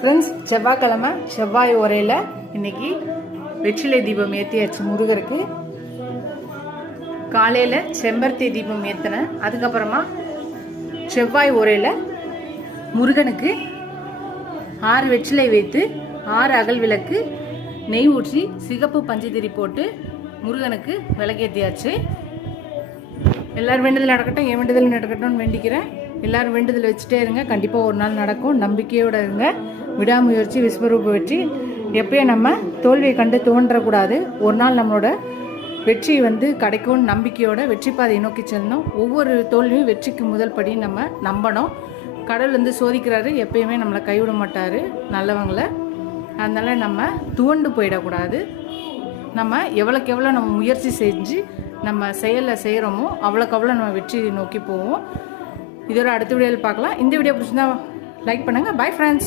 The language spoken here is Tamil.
ஃப்ரெண்ட்ஸ், செவ்வாய்க்கிழமை செவ்வாய் உரையில் இன்னைக்கு வெற்றிலை தீபம் ஏற்றியாச்சு முருகருக்கு. காலையில் செம்பருத்தி தீபம் ஏற்றினேன். அதுக்கப்புறமா செவ்வாய் உரையில் முருகனுக்கு 6 வெற்றிலை வைத்து 6 அகல் விளக்கு நெய் ஊற்றி சிகப்பு பஞ்சுதிரி போட்டு முருகனுக்கு விளக்கேற்றியாச்சு. எல்லாரும் வேண்டுதல் நடக்கட்டும், என் வேண்டுதல் நடக்கட்டும்னு வேண்டிக்கிறேன். எல்லாரும் வேண்டுதல் வச்சுட்டே இருங்க, கண்டிப்பாக ஒரு நாள் நடக்கும். நம்பிக்கையோடு இருங்க. விடாமுயற்சி விஸ்வரூப வெற்றி. எப்பயும் நம்ம தோல்வியை கண்டு தோன்றக்கூடாது. ஒரு நாள் நம்மளோட வெற்றி கிடைக்கும்னு நம்பிக்கையோட வெற்றி பாதையை நோக்கி செல்லணும். ஒவ்வொரு தோல்வியும் வெற்றிக்கு முதல் படி நம்ம நம்பணும். கடவுள் சோதிக்கிறாரு, எப்பயுமே நம்மளை கைவிட மாட்டார் நல்லவங்களை. அதனால் நம்ம துவண்டு போயிடக்கூடாது. நம்ம எவ்வளோக்கு எவ்வளோ நம்ம முயற்சி செஞ்சு நம்ம செயலில் செய்கிறோமோ அவ்வளோக்கு அவ்வளோ நம்ம வெற்றி நோக்கி போவோம். இதோட அடுத்த வீடியோவில் பார்க்கலாம். இந்த வீடியோ பிடிச்சிருந்தா லைக் பண்ணுங்கள். Bye friends.